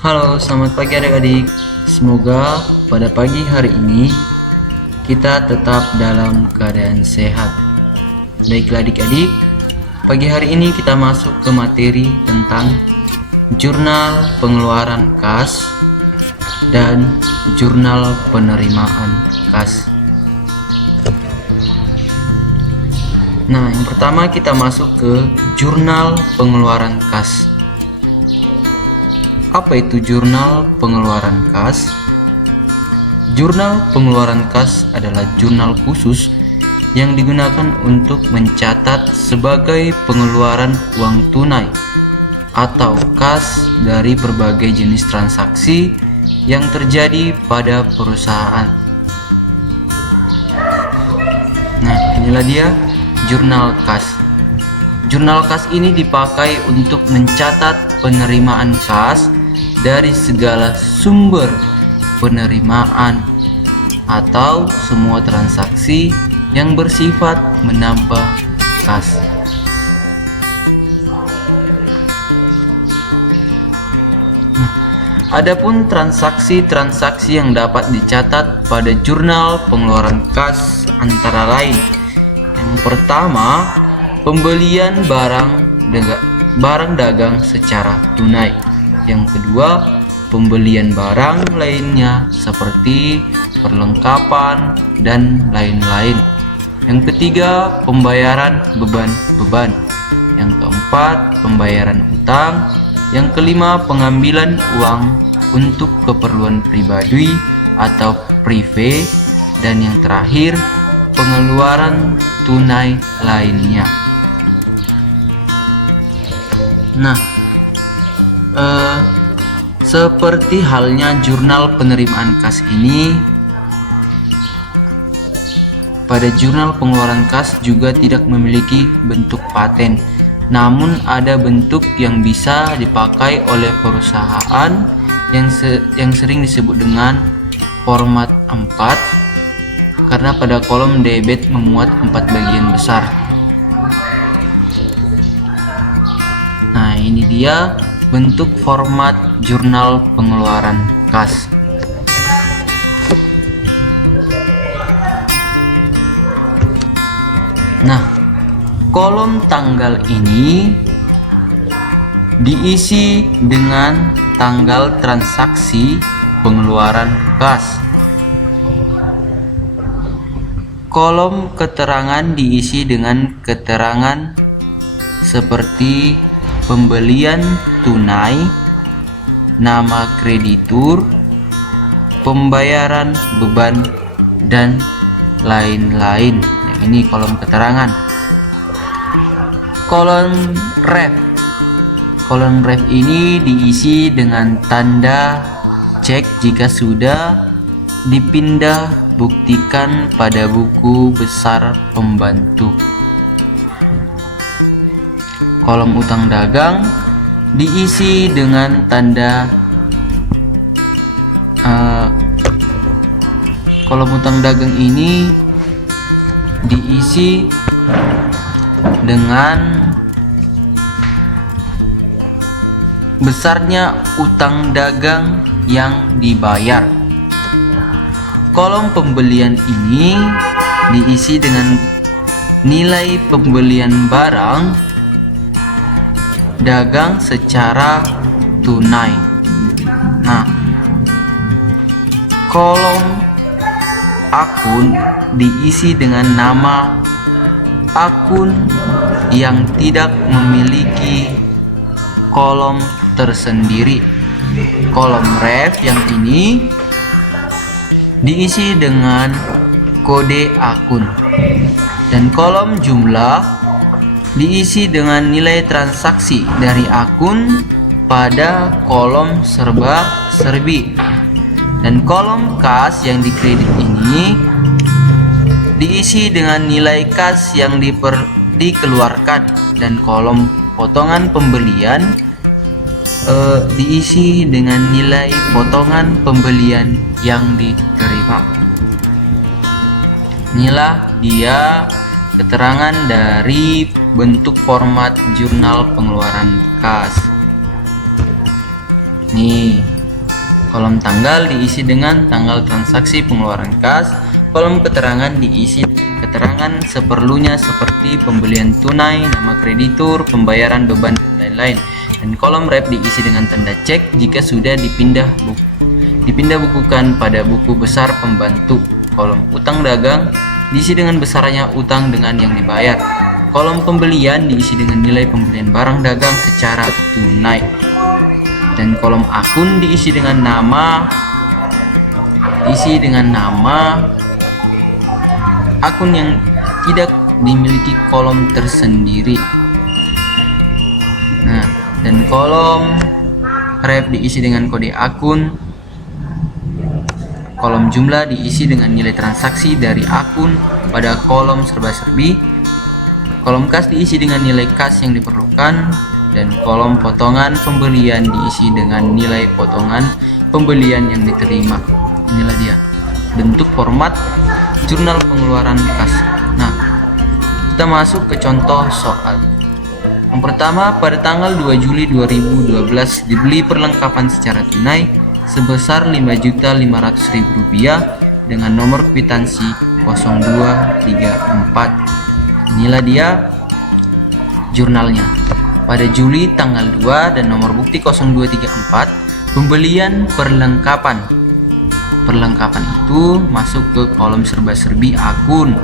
Halo, selamat pagi adik-adik. Semoga pada pagi hari ini kita tetap dalam keadaan sehat. Baiklah adik-adik, pagi hari ini kita masuk ke materi tentang jurnal pengeluaran kas dan jurnal penerimaan kas. Nah, yang pertama kita masuk ke jurnal pengeluaran kas. Apa itu jurnal pengeluaran kas? Jurnal pengeluaran kas adalah jurnal khusus yang digunakan untuk mencatat sebagai pengeluaran uang tunai atau kas dari berbagai jenis transaksi yang terjadi pada perusahaan. Nah, inilah dia jurnal kas. Jurnal kas ini dipakai untuk mencatat penerimaan kas dari segala sumber penerimaan atau semua transaksi yang bersifat menambah kas. Adapun transaksi-transaksi yang dapat dicatat pada jurnal pengeluaran kas antara lain: yang pertama, pembelian barang dagang secara tunai. Yang kedua, pembelian barang lainnya seperti perlengkapan dan lain-lain. Yang ketiga, pembayaran beban-beban. Yang keempat, pembayaran utang. Yang kelima, pengambilan uang untuk keperluan pribadi atau prive. Dan yang terakhir, pengeluaran tunai lainnya. Nah, seperti halnya jurnal penerimaan kas ini, pada jurnal pengeluaran kas juga tidak memiliki bentuk paten, namun ada bentuk yang bisa dipakai oleh perusahaan yang sering disebut dengan format 4, karena pada kolom debit memuat 4 bagian besar. Nah, ini dia bentuk format jurnal pengeluaran kas. Nah, kolom tanggal ini diisi dengan tanggal transaksi pengeluaran kas. Kolom keterangan diisi dengan keterangan seperti pembelian tunai, nama kreditur, pembayaran beban, dan lain-lain. Nah, ini kolom keterangan. Kolom ref. Kolom ref ini diisi dengan tanda cek jika sudah dipindah buktikan pada buku besar pembantu. Kolom utang dagang diisi dengan tanda kolom utang dagang ini diisi dengan besarnya utang dagang yang dibayar. Kolom pembelian ini diisi dengan nilai pembelian barang dagang secara tunai. Nah, kolom akun diisi dengan nama akun yang tidak memiliki kolom tersendiri. Kolom ref yang ini diisi dengan kode akun, dan kolom jumlah diisi dengan nilai transaksi dari akun pada kolom serba-serbi. Dan kolom kas yang dikredit ini diisi dengan nilai kas yang dikeluarkan, dan kolom potongan pembelian diisi dengan nilai potongan pembelian yang diterima. Inilah dia keterangan dari bentuk format jurnal pengeluaran kas. Nih, kolom tanggal diisi dengan tanggal transaksi pengeluaran kas, kolom keterangan diisi dengan keterangan seperlunya seperti pembelian tunai, nama kreditur, pembayaran beban, dan lain-lain. Dan kolom rep diisi dengan tanda cek jika sudah dipindah bukukan pada buku besar pembantu. Kolom utang dagang diisi dengan besarnya utang dengan yang dibayar. Kolom pembelian diisi dengan nilai pembelian barang dagang secara tunai. Dan kolom akun diisi dengan nama akun yang tidak dimiliki kolom tersendiri. Nah, dan kolom rep diisi dengan kode akun. Kolom jumlah diisi dengan nilai transaksi dari akun pada kolom serba-serbi. Kolom kas diisi dengan nilai kas yang diperlukan. Dan kolom potongan pembelian diisi dengan nilai potongan pembelian yang diterima. Inilah dia bentuk format jurnal pengeluaran kas. Nah, kita masuk ke contoh soal. Yang pertama, pada tanggal 2 Juli 2012 dibeli perlengkapan secara tunai sebesar Rp5.500.000 dengan nomor kwitansi 0234. Inilah dia jurnalnya. Pada Juli tanggal 2 dan nomor bukti 0234 pembelian perlengkapan. Perlengkapan itu masuk ke kolom serba-serbi akun.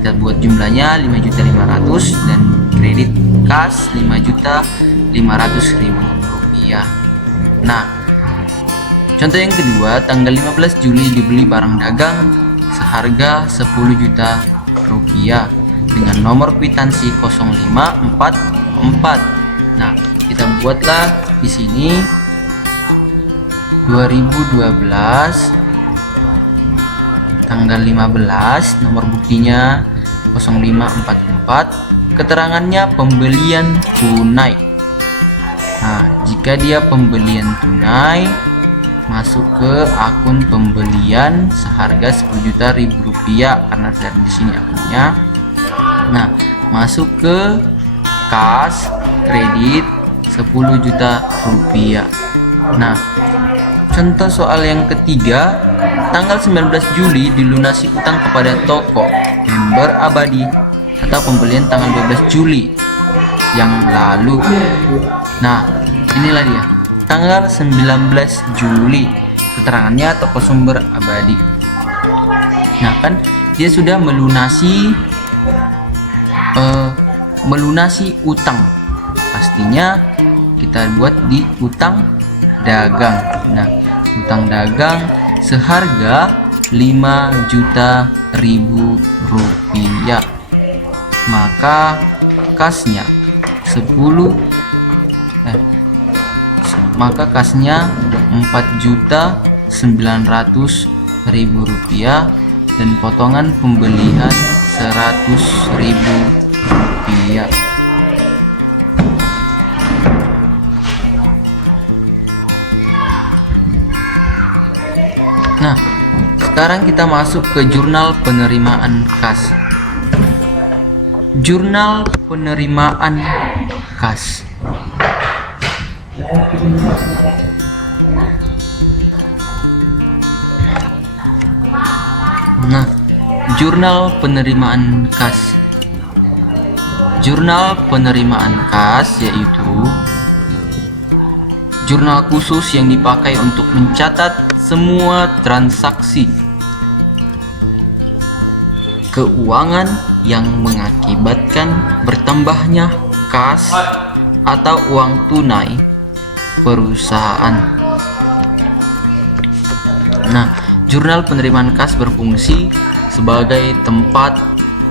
Kita buat jumlahnya 5.500.000 dan kredit kas Rp5.500.000. Nah, contoh yang kedua, tanggal 15 Juli dibeli barang dagang seharga Rp10 juta dengan nomor kwitansi 0544. Nah, kita buatlah di sini 2012 tanggal 15, nomor buktinya 0544, keterangannya pembelian tunai. Nah, jika dia pembelian tunai, masuk ke akun pembelian seharga Rp10 juta karena di sini akunnya. Nah, masuk ke kas kredit Rp10 juta. Nah, contoh soal yang ketiga, tanggal 19 Juli dilunasi utang kepada toko member abadi atau pembelian tanggal 12 Juli yang lalu. Nah, inilah dia tanggal 19 Juli, keterangannya toko sumber abadi. Nah, kan dia sudah melunasi utang. Pastinya kita buat di utang dagang. Nah, utang dagang seharga Rp5.000.000, maka kasnya Rp4.900.000 dan potongan pembelian Rp100.000. Nah, sekarang kita masuk ke jurnal penerimaan kas. Jurnal penerimaan kas. Nah, jurnal penerimaan kas. Jurnal penerimaan kas yaitu jurnal khusus yang dipakai untuk mencatat semua transaksi keuangan yang mengakibatkan bertambahnya kas atau uang tunai perusahaan. Nah, jurnal penerimaan kas berfungsi sebagai tempat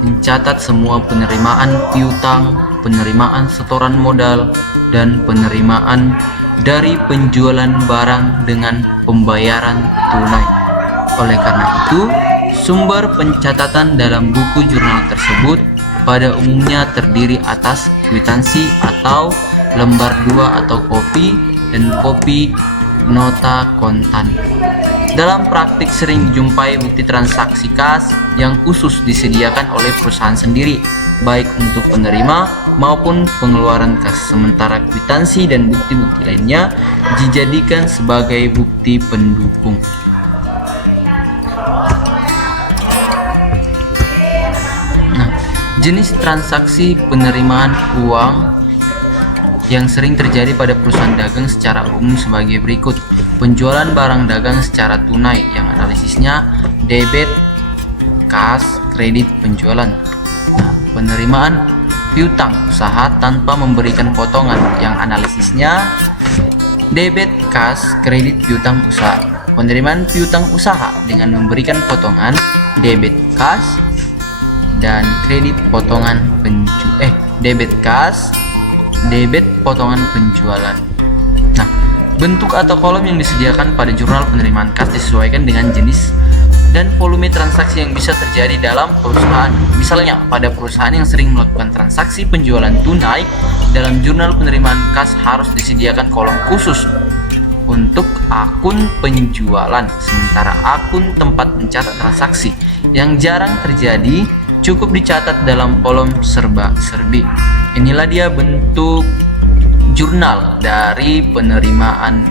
mencatat semua penerimaan piutang, penerimaan setoran modal, dan penerimaan dari penjualan barang dengan pembayaran tunai. Oleh karena itu, sumber pencatatan dalam buku jurnal tersebut pada umumnya terdiri atas kwitansi atau lembar 2 atau kopi dan kopi nota kontan. Dalam praktik sering dijumpai bukti transaksi kas yang khusus disediakan oleh perusahaan sendiri, baik untuk penerima maupun pengeluaran kas. Sementara kwitansi dan bukti-bukti lainnya dijadikan sebagai bukti pendukung. Nah, jenis transaksi penerimaan uang yang sering terjadi pada perusahaan dagang secara umum sebagai berikut. Penjualan barang dagang secara tunai yang analisisnya debit, kas, kredit penjualan. Nah, penerimaan piutang usaha tanpa memberikan potongan yang analisisnya debit, kas, kredit piutang usaha. Penerimaan piutang usaha dengan memberikan potongan debit, kas, dan kredit potongan debit, kas, debit potongan penjualan. Nah, bentuk atau kolom yang disediakan pada jurnal penerimaan kas disesuaikan dengan jenis dan volume transaksi yang bisa terjadi dalam perusahaan. Misalnya, pada perusahaan yang sering melakukan transaksi penjualan tunai, dalam jurnal penerimaan kas harus disediakan kolom khusus untuk akun penjualan, sementara akun tempat mencatat transaksi yang jarang terjadi cukup dicatat dalam kolom serba-serbi. Inilah dia bentuk jurnal dari penerimaan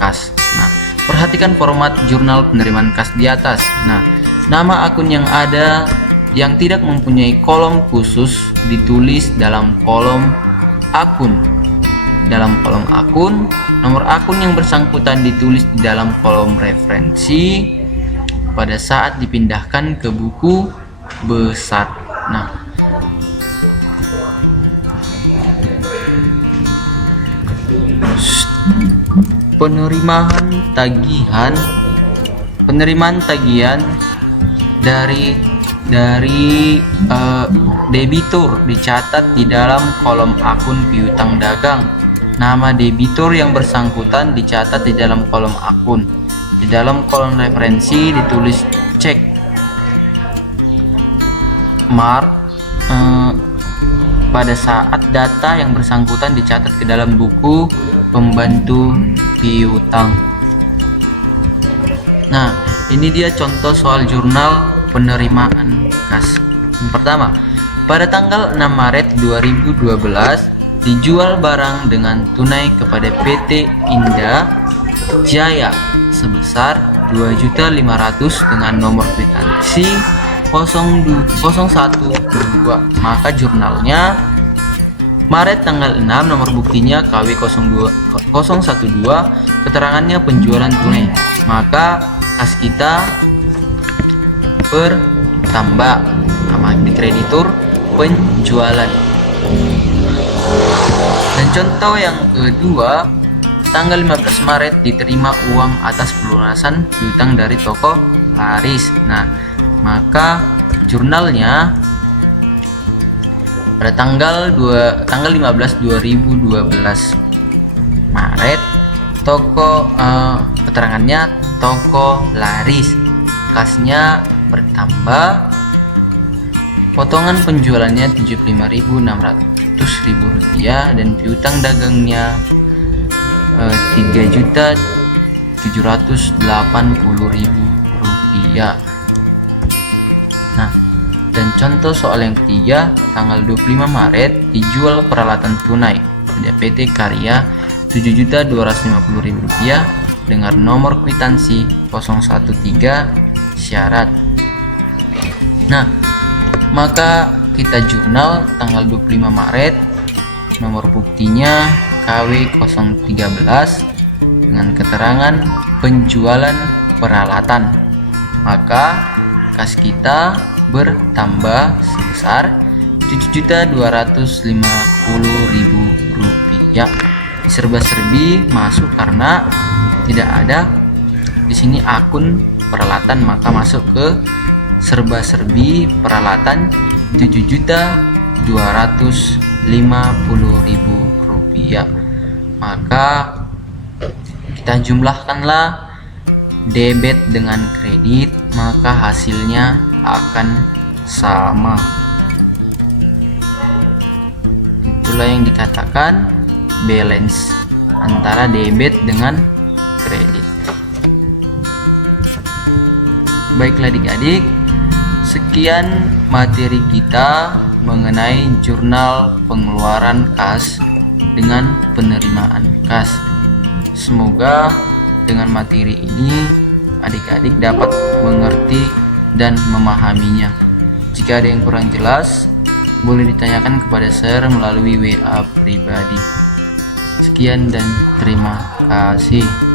kas. Nah, perhatikan format jurnal penerimaan kas di atas. Nah, nama akun yang ada yang tidak mempunyai kolom khusus ditulis dalam kolom akun. Dalam kolom akun, nomor akun yang bersangkutan ditulis di dalam kolom referensi pada saat dipindahkan ke buku besar. Nah, penerimaan tagihan dari debitur dicatat di dalam kolom akun piutang dagang. Nama debitur yang bersangkutan dicatat di dalam kolom akun. Di dalam kolom referensi ditulis cek mark pada saat data yang bersangkutan dicatat ke dalam buku pembantu piutang. Nah, ini dia contoh soal jurnal penerimaan kas. Yang pertama, pada tanggal 6 Maret 2012 dijual barang dengan tunai kepada PT Indah Jaya sebesar 2.500.000 dengan nomor kwitansi 012. Maka jurnalnya Maret tanggal 6, nomor buktinya KW012, keterangannya penjualan tunai. Maka kas kita bertambah. Nama di kreditur penjualan. Dan contoh yang kedua, tanggal 15 Maret diterima uang atas pelunasan piutang dari toko laris. Nah, maka jurnalnya pada tanggal 15 2012 Maret keterangannya toko laris, kasnya bertambah, potongan penjualannya Rp75.600.000 dan piutang dagangnya Rp3.780.000. Nah, dan contoh soal yang ketiga, tanggal 25 Maret dijual peralatan tunai pada PT Karya Rp7.250.000 dengan nomor kwitansi 013 syarat. Nah, maka kita jurnal tanggal 25 Maret, nomor buktinya KW013 dengan keterangan penjualan peralatan. Maka kas kita bertambah sebesar Rp7.250.000. Serba-serbi masuk karena tidak ada di sini akun peralatan, maka masuk ke serba-serbi peralatan Rp7.250.000. Maka kita jumlahkanlah debit dengan kredit, maka hasilnya akan sama. Itulah yang dikatakan balance antara debit dengan kredit. Baiklah adik-adik, sekian materi kita mengenai jurnal pengeluaran kas dengan penerimaan kas. Semoga dengan materi ini adik-adik dapat mengerti dan memahaminya. Jika ada yang kurang jelas, boleh ditanyakan kepada saya melalui WA pribadi. Sekian dan terima kasih.